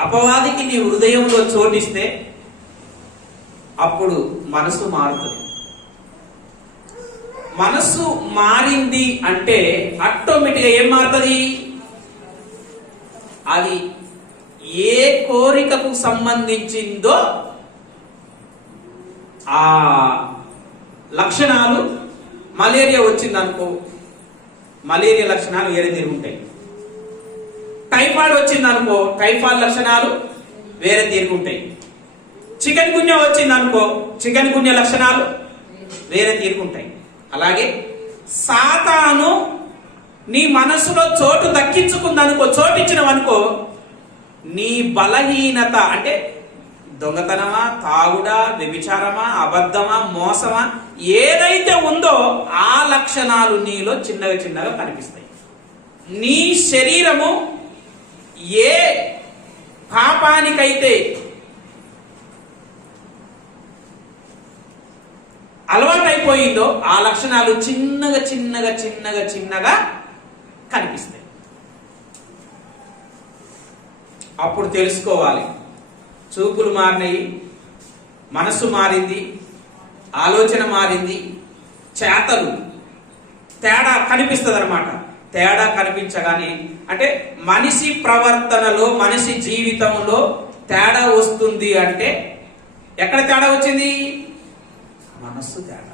అపవాదికి నీ హృదయంలో చోటిస్తే అప్పుడు మనసు మారుతుంది. మనసు మారింది అంటే ఆటోమేటిక్గా ఏం మారుతుంది? అది ఏ కోరికకు సంబంధించిందో ఆ లక్షణాలు, మలేరియా వచ్చిందనుకో మలేరియా లక్షణాలు వేరే తీరుగుంటాయి. టైఫాయిడ్ వచ్చిందనుకో టైఫాయిడ్ లక్షణాలు వేరే తీరుగుంటాయి. చికెన్ గున్యా వచ్చిందనుకో చికెన్ గున్యా లక్షణాలు వేరే తీరుగుంటాయి. అలాగే సాతాను నీ మనసులో చోటు దక్కించుకుందనుకో, చోటిచ్చినవనుకో, నీ బలహీనత అంటే దొంగతనమా, తాగుడా, వ్యభిచారమా, అబద్ధమా, మోసమా ఏదైతే ఉందో ఆ లక్షణాలు నీలో చిన్నగా చిన్నగా కనిపిస్తాయి. నీ శరీరము ఏ పాపానికైతే అలవాటైపోయిందో ఆ లక్షణాలు చిన్నగా చిన్నగా చిన్నగా చిన్నగా కనిపిస్తాయి. అప్పుడు తెలుసుకోవాలి, చూపులు మారినాయి, మనసు మారింది, ఆలోచన మారింది, చేతలు తేడా కనిపిస్తుంది అనమాట. తేడా కనిపించగానే అంటే మనిషి ప్రవర్తనలో, మనిషి జీవితంలో తేడా వస్తుంది అంటే ఎక్కడ తేడా వచ్చింది? మనస్సు తేడా.